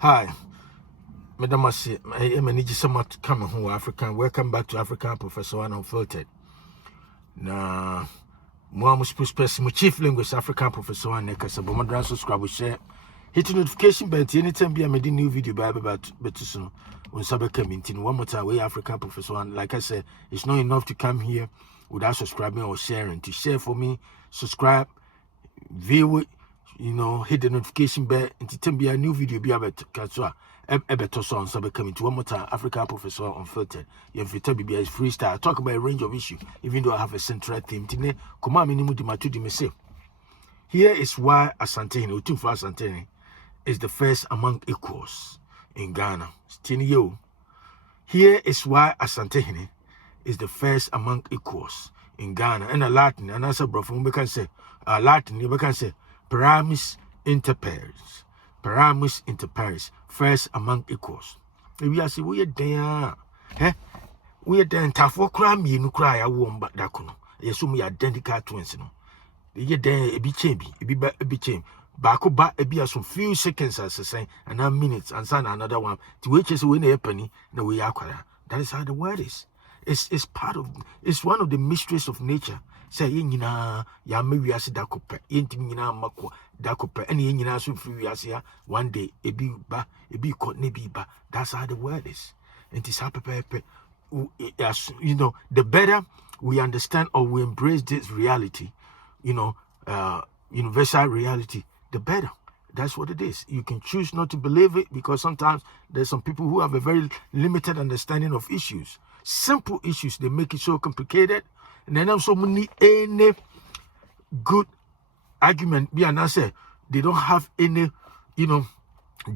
Hi, Madam Asi, I am an somewhat coming home African. Welcome back to African Professor Unfiltered. Na Muamu Spus my chief linguist African Professor Anokye, but my subscribe share. Hit the notification bell anytime be a made new video by about soon. When Saber came in one more time, way African Professor. And like I said, it's not enough to come here without subscribing or sharing. To share for me, subscribe, view it, hit the notification bell and to be a new video be about Katsua. Ebeto song so coming to one more time African Professor Unfiltered. You have to be a freestyle. I talk about a range of issues, even though I have a central theme. Tine Kuma Minimu Dimatu Dimese. Here is why Asantehene, Otumfuo Asantehene, is the first among equals in Ghana. Here is why Asantehene is the first among equals in Ghana. And a Latin, and as a brother, we can say Latin, we can say PRIMUS inter pares. PARES inter pares, first among equals. We are saying we are there, we are there. Tafo cram you cry a womb but dacono. Yes, we are identical twins. No, you there a be chambi, a be chamb. Bako ba a be some few seconds as I say, and 9 minutes, and sign another one to which is win a penny. No, we are quiet. That is how the word is. It's part of, it's one of the mysteries of nature. Say yina ya mewi ase dakope yentimi nyina makwa dakope ene nyina so free ase ya one day ebi ko ne bi ba. That's how the word is. And it's happy the better we understand or we embrace this reality, universal reality, the better. That's what it is. You can choose not to believe it because sometimes there's some people who have a very limited understanding of issues. Simple issues, they make it so complicated. And then I'm so many any good argument. Be an answer. They don't have any,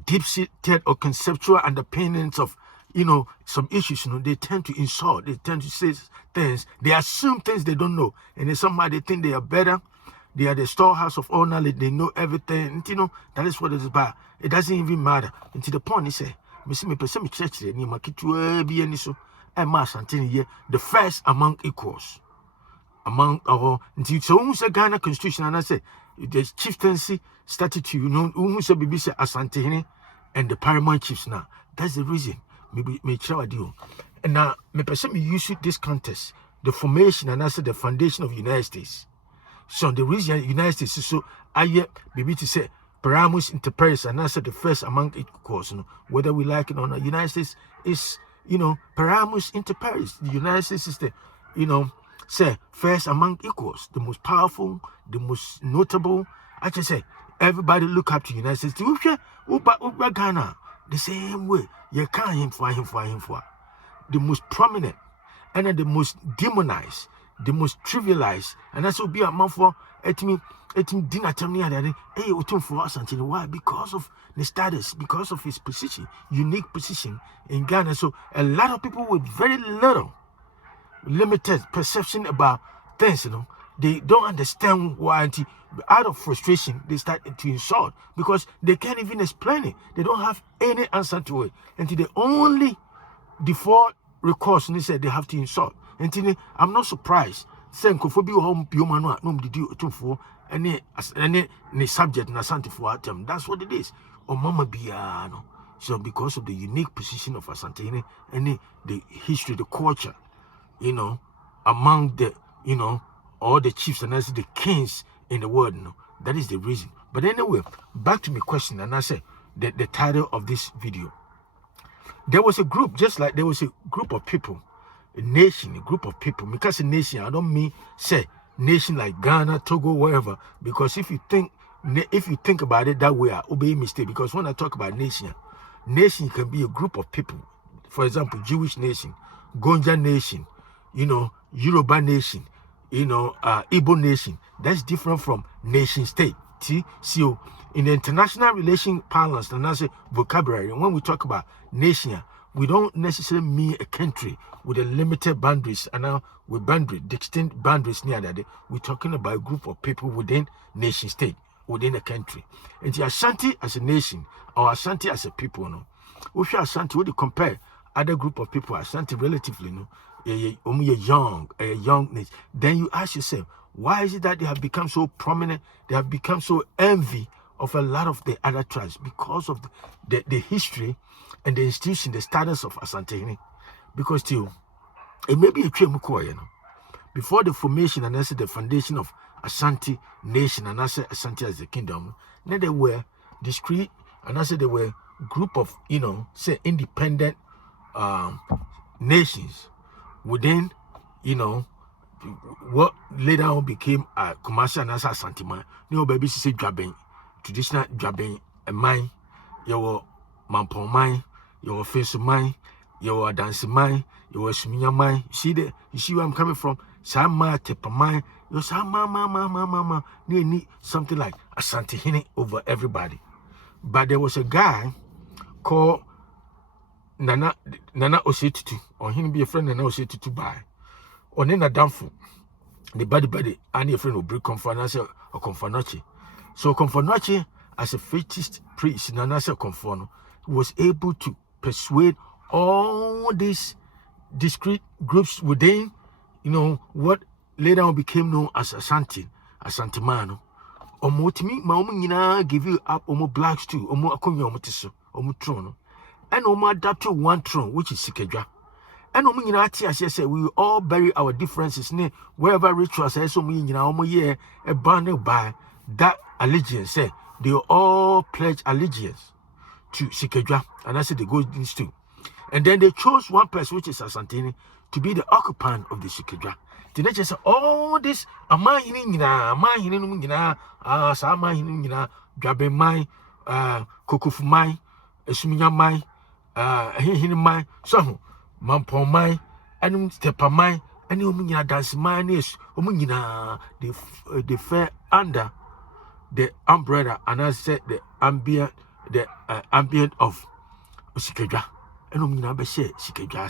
deep-seated or conceptual underpinnings of, some issues. They tend to insult. They tend to say things. They assume things they don't know, and then somehow they think they are better. They are the storehouse of all knowledge. They know everything. And, that is what it is about. It doesn't even matter. And to the point, he said, the first among equals. Among our so who's a Ghana constitution, and I say the chieftaincy statute, who's a BBC Asantehene and the paramount chiefs now. That's the reason. Maybe I do. And now me person me use this contest, the formation and also the foundation of the United States. So the reason the United States is so I maybe to say PRIMUS inter pares and also the first among equals, whether we like it or not. United States is PRIMUS inter pares. The United States is the say first among equals, the most powerful, the most notable. I just say everybody look up to the United States. Uba Ghana the same way. You can't him for. The most prominent and then the most demonized, the most trivialized, and that's what be a man for me dinner tell me that hey Otumfuo Asante. Why? Because of the status, because of his position, unique position in Ghana. So a lot of people with very little limited perception about things, they don't understand why. Out of frustration, they start to insult because they can't even explain it. They don't have any answer to it. And the only default recourse, and they said they have to insult. And I'm not surprised. Saying Kofobi home Piomano no did you Otumfuo any subject na Asante for atem. That's what it is. Or Mama Biano. So because of the unique position of Asantehene and the history, the culture, among the, all the chiefs and the kings in the world, that is the reason. But anyway, back to my question, and I say the title of this video. There was a group, just like there was a group of people, a nation, a group of people. Because a nation, I don't mean say nation like Ghana, Togo, wherever. Because if you think about it that way, I obey mistake. Because when I talk about nation can be a group of people. For example, Jewish nation, Gonja nation, Yoruba nation, Igbo nation. That's different from nation state. See, so in the international relation parlance, and I say vocabulary, when we talk about nation, we don't necessarily mean a country with a limited boundaries, and now with distinct boundaries near that. We're talking about a group of people within nation state, within a country. And the Asante as a nation, or Asante as a people, if you Asante, would you compare other group of people, Asante relatively, a young nation, then you ask yourself, why is it that they have become so prominent? They have become so envy of a lot of the other tribes because of the history and the institution, the status of Asantehene. Because still, it may be a Tremuko, you know. Before the formation and also the foundation of Asante nation and also Asante as a kingdom, then they were discrete and also they were group of, you know, say independent nations within, you know, what later on became a commercial and also Asante man. No baby say Jabin, traditional Jabin, a mine, your Mampon mine, your face mine, your dance mine, your Sminya mine. You see where I'm coming from? Sama Tepamai, your Sama mama, need something like Asantehene over everybody. But there was a guy called Nana Osei Tutu, or him be a friend Nana Osei Tutu I, or Nana Damfu, the body, and your friend will bring Okomfo Anokye. So Okomfo Anokye, as a fetish priest, Nana Okomfo, was able to persuade all these discrete groups within, you know, what later on became known as Asante Mano. Omotimi, ma give you up blacks too, akonya omotiso, throne. And adapt to one throne, which is Sikadwa. And say we all bury our differences wherever rituals say so year bounded by that allegiance. Say they all pledge allegiance to Sikadwa, and I said the Golden Stool. And then they chose one person, which is Asantehene, to be the occupant of the Sikadwa. The nature said, all this Amanhene, Drabe mai, Kokufu mai, Esminya mai, Amanhene mai, so Mampon mai, and Stepa mai, and Umina dance mai, they fell under the umbrella, and I said the ambient of Sikadwa. And Umina be say Sikadwa.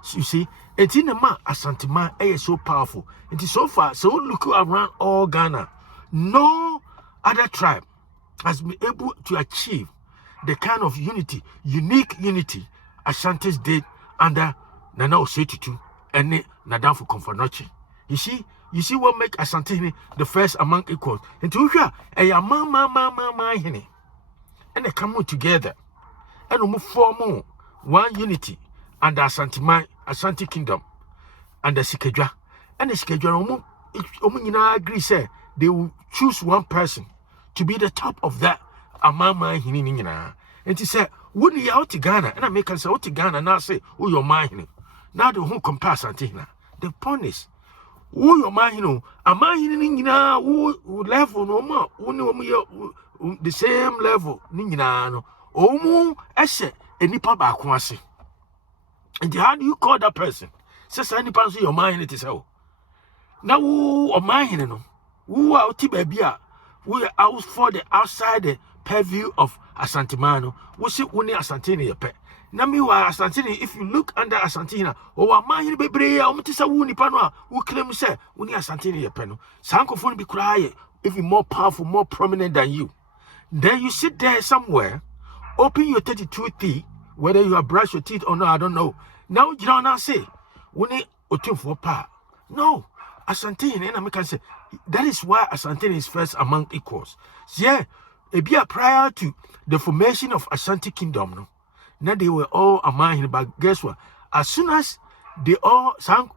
So you see, it's in the man Asante man is so powerful. It is so far, so look around all Ghana. No other tribe has been able to achieve the kind of unique unity Asantes did under Nana Osei Tutu and Nana Okomfo Anokye. You see what make Asantehene the first among equals. And to hear a man, and they come together and we form one unity under Asante Kingdom, under Sikadwa. And the Sikadwa, agree, say they will choose one person to be the top of that Amanhene. And he said, wouldn't you out to Ghana? And I make us out to Ghana now say, oh, your mind. Now the whole compare Asantehene. The point is, oh, your mind, Amanhene, who level no more, the same level, Nina, oh, I said, and Nipa Bakwasi. And how do you call that person? Says any person your mind it is how. Now who or mine no? Who are Tibabia? We are out for the outside the purview of Asantemano. We see only Asantehene pet. Now me wa Asantehene, if you look under Asantehene, or a man be brave, Omtisa Wuni Panua, who claim say only Asantehene peno. Sankophone be crying if you're more powerful, more prominent than you. Then you sit there somewhere, open your 32 teeth. Whether you have brushed your teeth or not, I don't know. Now you don't now say, we need Otumfuo pa. No, Asantehene, and I can say that is why Asantehene is first among equals. Yeah, prior to the formation of Asante Kingdom, no, now they were all Amanhene, but guess what? As soon as they all sang,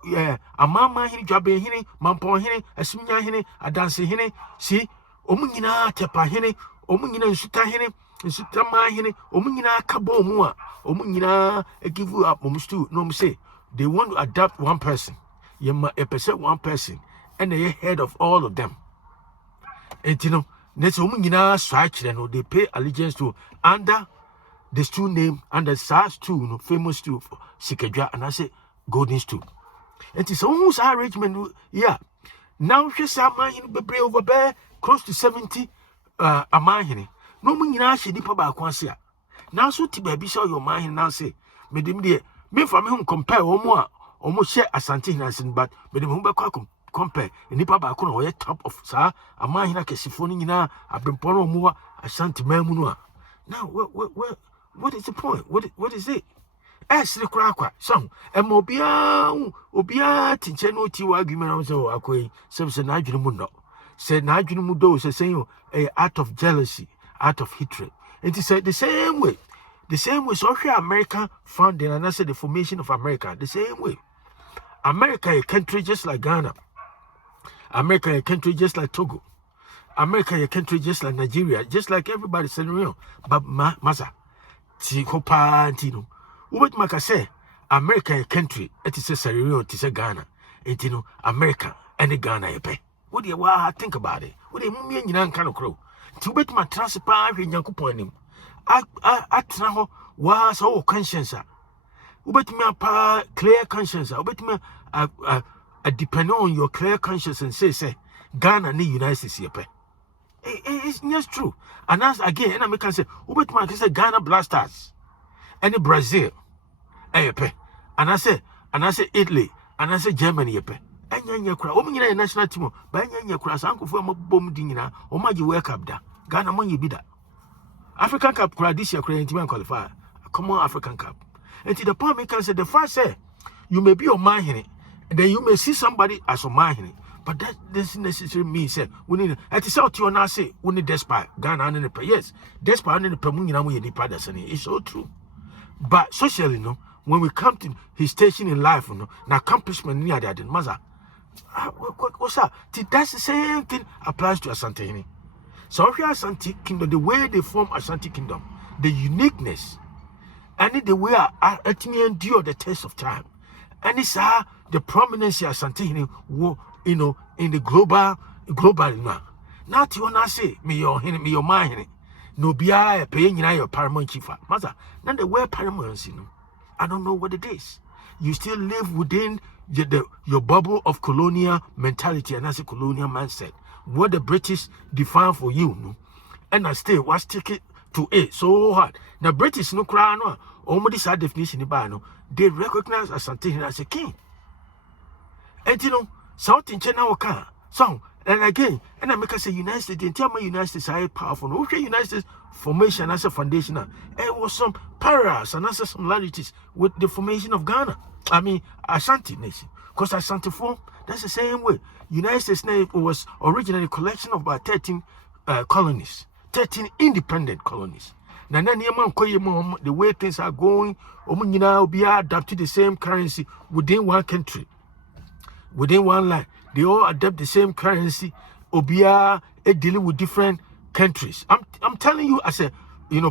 Amanhene, Jabehene, Mamponhene, Esminyahene, Adansehene, see, Omungina, Tepahene, Omungina, Sutahene. Nsutamahene omunyina kabo mu a omunyina give you up still no say they want to adopt one person yema a one person and they head of all of them, and you know next omunyina swatch no they pay allegiance to under the stool name, under SARS stool, no famous stool for Sikadwa, and I say Golden Stool. And it's almost arrangement. Yeah, now she's Amanhene be over there close to 70 Amanhene. No munyina she nipa ba kwase a now so ti baby show your mind now say me dem de me fa me hum compare omo share Asantehene asin, but me dem hum be compare nipa ba ko no top of sa Amanhene kesifo ni nyina abrempo no omo Asante mamu no a. Now what is the point? What is it? Esre kura kwa so obia tinche no ti wa argument so akoyi se na adwene mu no said na adwene mu do say saying out of jealousy, out of hatred. And he said the same way so here America founding and I said the formation of America the same way. America a country just like Ghana. America a country just like Togo. America a country just like Nigeria, just like everybody said real. But masa ti hopa antino. What maka say America a country it is a Sierra it is a Ghana. It you know America and Ghana a pay. What do you think about it? What do you mean you kind of crow? To bet my transfer in Yankuponim. I travel was all conscience. Ubet me a clear conscience. Ubet me depend on your clear conscience and say Ghana need United States here. It's just true. And as again, and I can say, ubet me say Ghana Blasters, and Brazil, and I say Italy, and I say Germany, and you cry. Oh, national team, but you cry. Uncle for my bomb dinner, or my you wake up there. Ghana money be that. African Cup cry this year, crying to qualify. Come on, African Cup. And to the point, we can say the first say you may be Amanhene, and then you may see somebody as Amanhene, but that doesn't necessarily mean say we need. At the south, you now say we need despite Ghana and the yes, despite the Pemuina we need partners, and it's so true. But socially, no, when we come to his station in life, no, an accomplishment near that, mother. What's that? That's the same thing applies to Asantehene. So here Asante Kingdom, the way they form Asante Kingdom, the uniqueness, and the way I endure the test of time, and it's the prominence of Asantehene, you know, in the global now. Now to you say me your mind, no be I paying your paramount chief, mother. Now the word paramount, you know, I don't know what it is. You still live within your bubble of colonial mentality and as a colonial mindset. What the British define for you, no? And I still was taken to it so hard. Now British no cry no, only this definition no, they recognize Asante as a king. And you know, something China can so and again, and I make us say United States, the entire United States are powerful. No, okay, United States formation as a foundation. There was some PARES and also similarities with the formation of Ghana. I mean, Asante nation. Because Asantefo, that's the same way. United States was originally a collection of about 13 colonies, 13 independent colonies. Now, the way things are going, will be adapted the same currency within one country, within one line. They all adapt the same currency, obia dealing with different countries. I'm telling you as a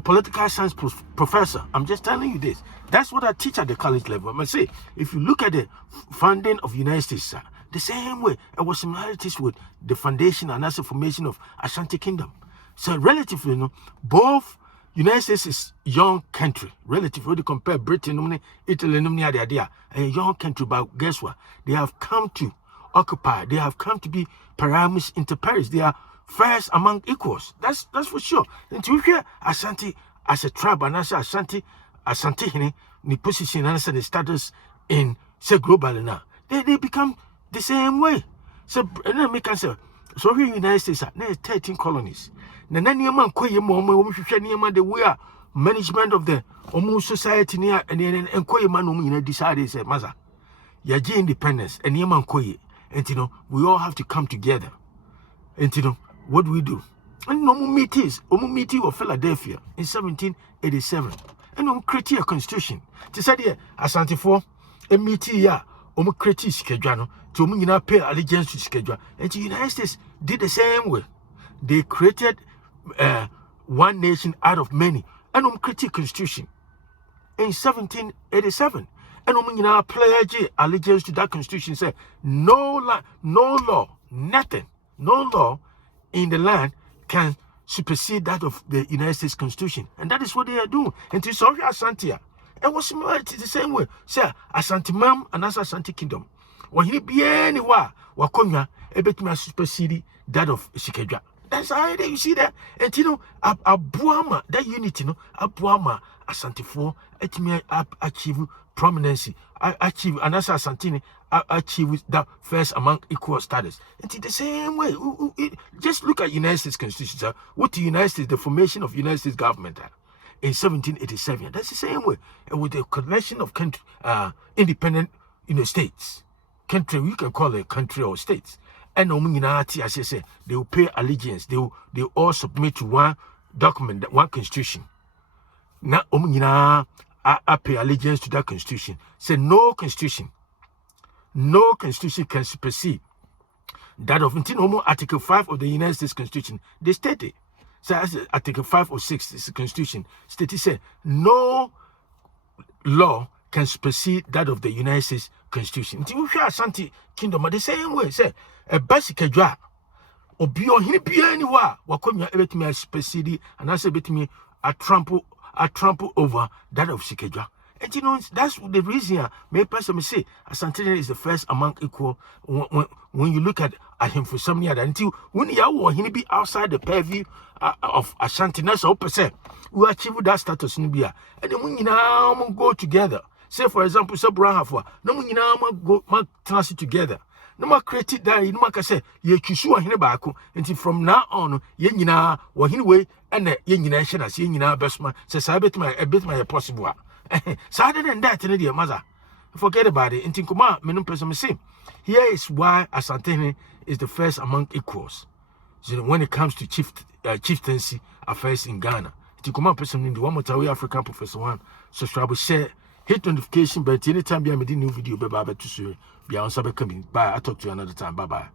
political science professor, I'm just telling you this. That's what I teach at the college level. I must say, if you look at the founding of United States, the same way, there was similarities with the foundation and also formation of Ashanti Kingdom. So relatively, both United States is young country. Relatively, when you compare Britain, Italy, a young country, but guess what? They have come to occupy. They have come to be PRIMUS inter pares. They are first among equals. That's for sure. And to hear Asante as a tribe and as Asantehene, the position and the status in say globally now, they become the same way. So and then make us say, so here in the United States, there are 13 colonies. Now the way management of the society near and Koye decided say, Maza, Yaji independence and Yaman Koye. And we all have to come together. And what do we do? And Omumiti of Philadelphia in 1787. And create a constitution. To say Asantefo, a meeting ya, create Sikadwa, to pay allegiance to Sikadwa. And the United States did the same way. They created one nation out of many. And create a constitution in 1787. And pledge allegiance to that constitution. Say no law, nothing, no law in the land can supersede that of the United States Constitution. And that is what they are doing. And to sorry Asante, it was similar to the same way. Say Asante Mam and Asante Kingdom. When he be anywhere, Wakonya, a bit more supersede that of Sikadwa. That's how you see that. And Abuama, that unity, Abuama, Asantefo, it may achieve prominence, achieve, and as Asantehene achieve that first among equal status. And in the same way, just look at United States Constitution, what the United States, the formation of United States government in 1787. That's the same way. And with the collection of country, independent states, country, we can call it country or states. and say they will pay allegiance. They all submit to one document, one constitution. Now I pay allegiance to that constitution. Say no constitution can supersede that of Article 5 of the United States Constitution. They stated, so as Article 5 or 6 is the Constitution, stated say no law can supersede that of the United States Constitution. Until we hear Asante Kingdom, the same way, say a Sikadwa obi ohini bia ni wa wakonya ebetimi supersede and I say betimi a trample over that of Sikadwa. And you know, that's the reason my person say Asantehene is the first among equal when you look at him for some years until when he be outside the purview of Asante. That's all percent we achieve that status in Bia. And then when you now go together. Say for example, so Brown no when you now go transit together. No more create that you know say ye chusu ahene baako until from now on ye nyina wo hene way and ye nyina hye na ye nyina besma say say bit my possible. So other than that, dear mother, forget about it. In Tinkuma, menum person say, here is why Asantehene is the first among equals. So when it comes to chieftaincy affairs in Ghana, Tinkuma person in the one more African Professor One. Subscribe, share, hit notification, but anytime I make a new video, be to see you. Be on coming. Bye. I'll talk to you another time. Bye bye.